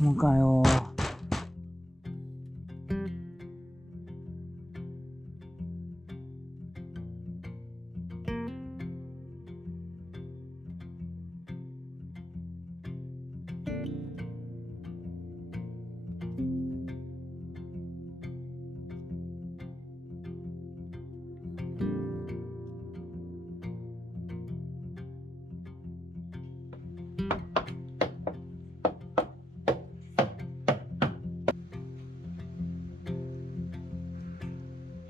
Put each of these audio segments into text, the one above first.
ちもかよ。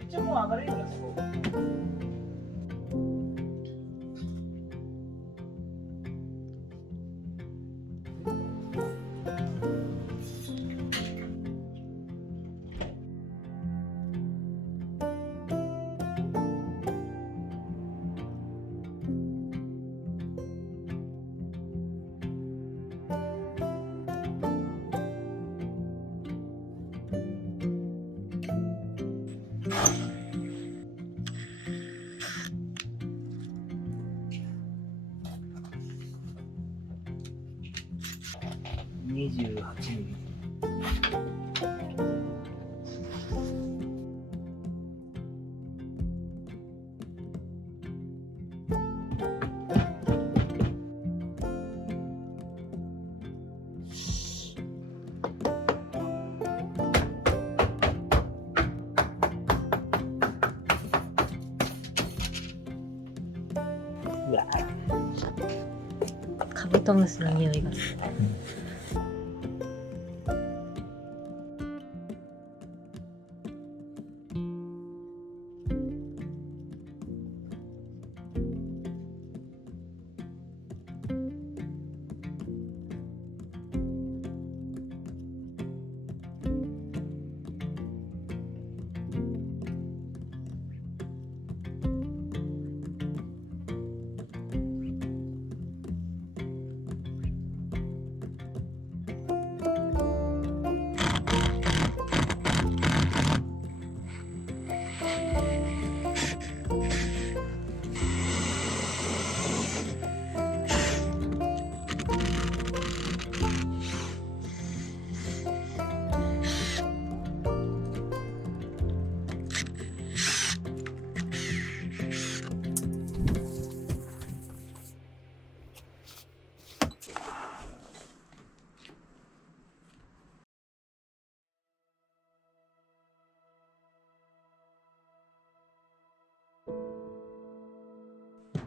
一応もう上がれるよね、そこ。28ミリ。うわ、カブトムシの匂いがする。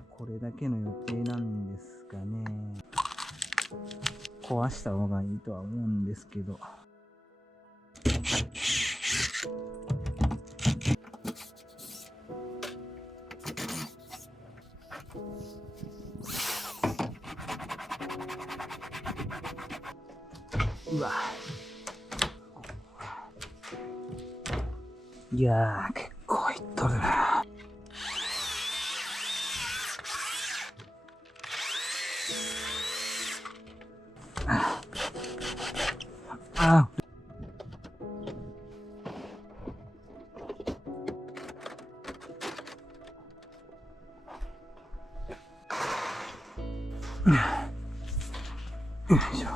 これだけの予定なんですがね、壊した方がいいとは思うんですけど。うわ、いやー、結構いっとるな。あ、よいしょ。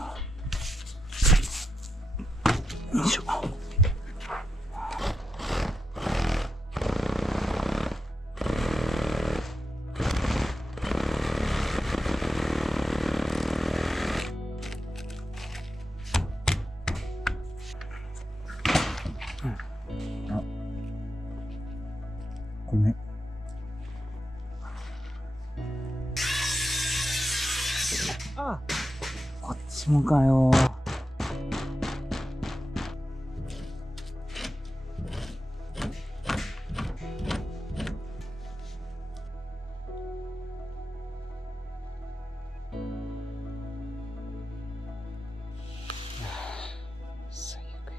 よいしょ。あ、ごめん。あ、こっちもかよ。最悪や。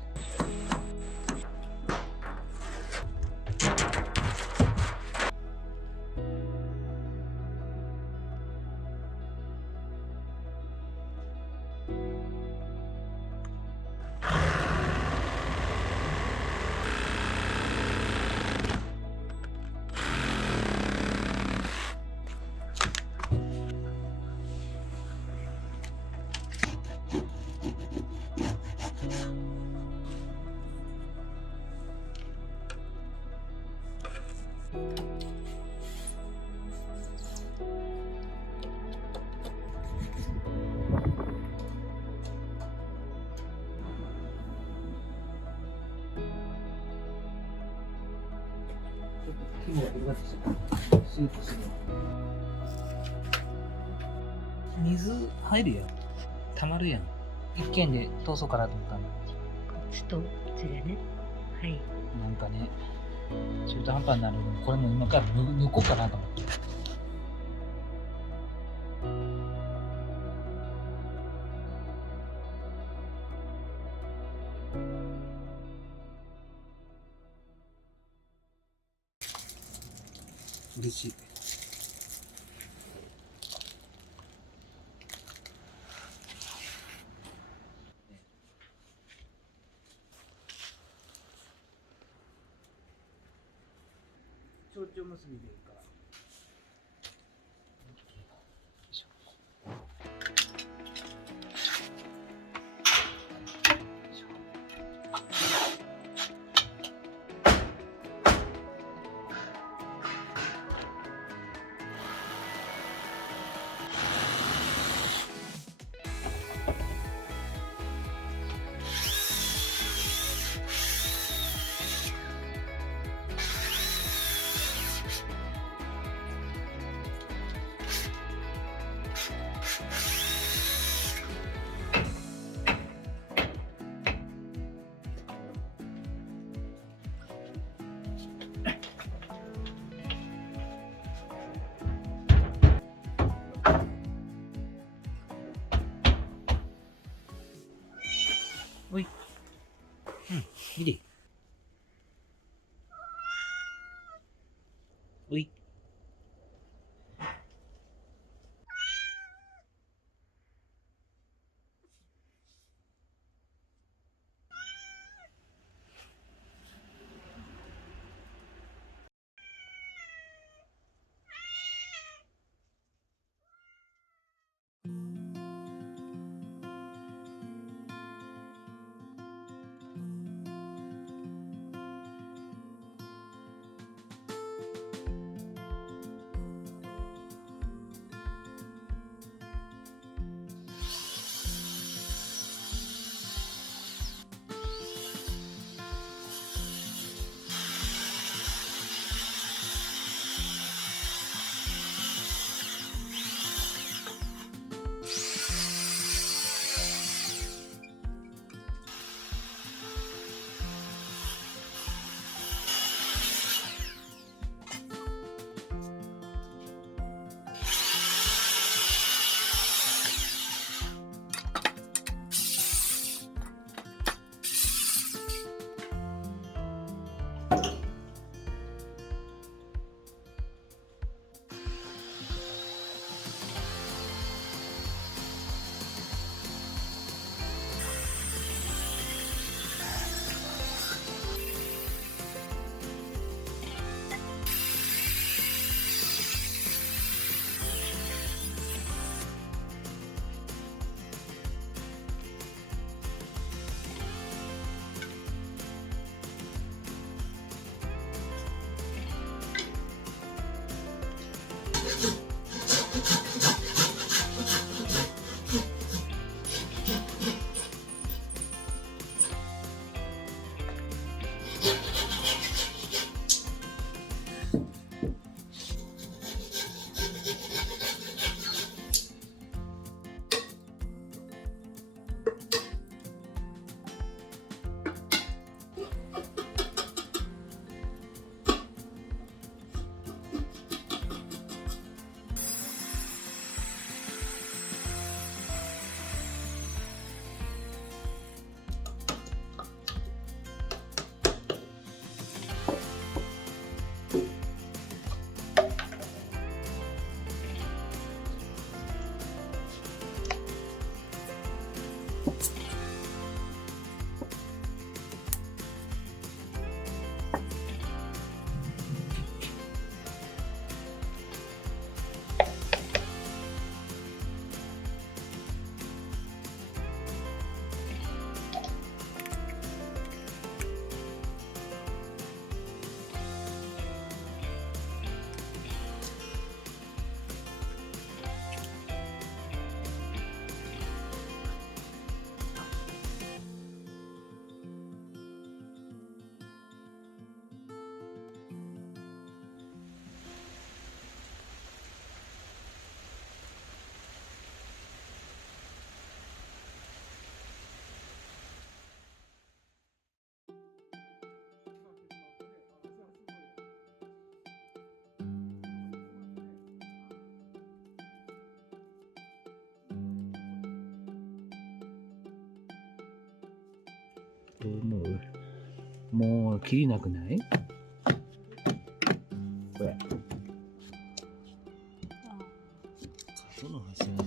ちょっと肝が広がってきた。スーッとする。水入るやん。溜まるやん。一軒で通そうかなと思ったの。こっちとこっちでね。はい。なんかね、中途半端になるので、これも今から抜こうかなと思って。嬉しい。蝶々結びでいいから。おい。うん、見て。おい。どう思う？もう、きりなくない？これ。その柱さん、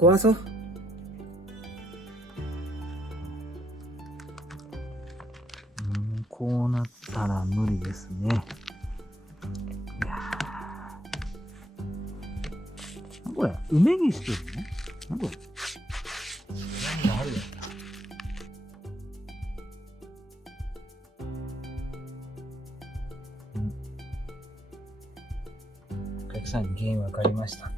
これ壊そう。こうなったら無理ですね。いやー、これ梅にしてるの？これ何があるやんな。お客さんに原因分かりました。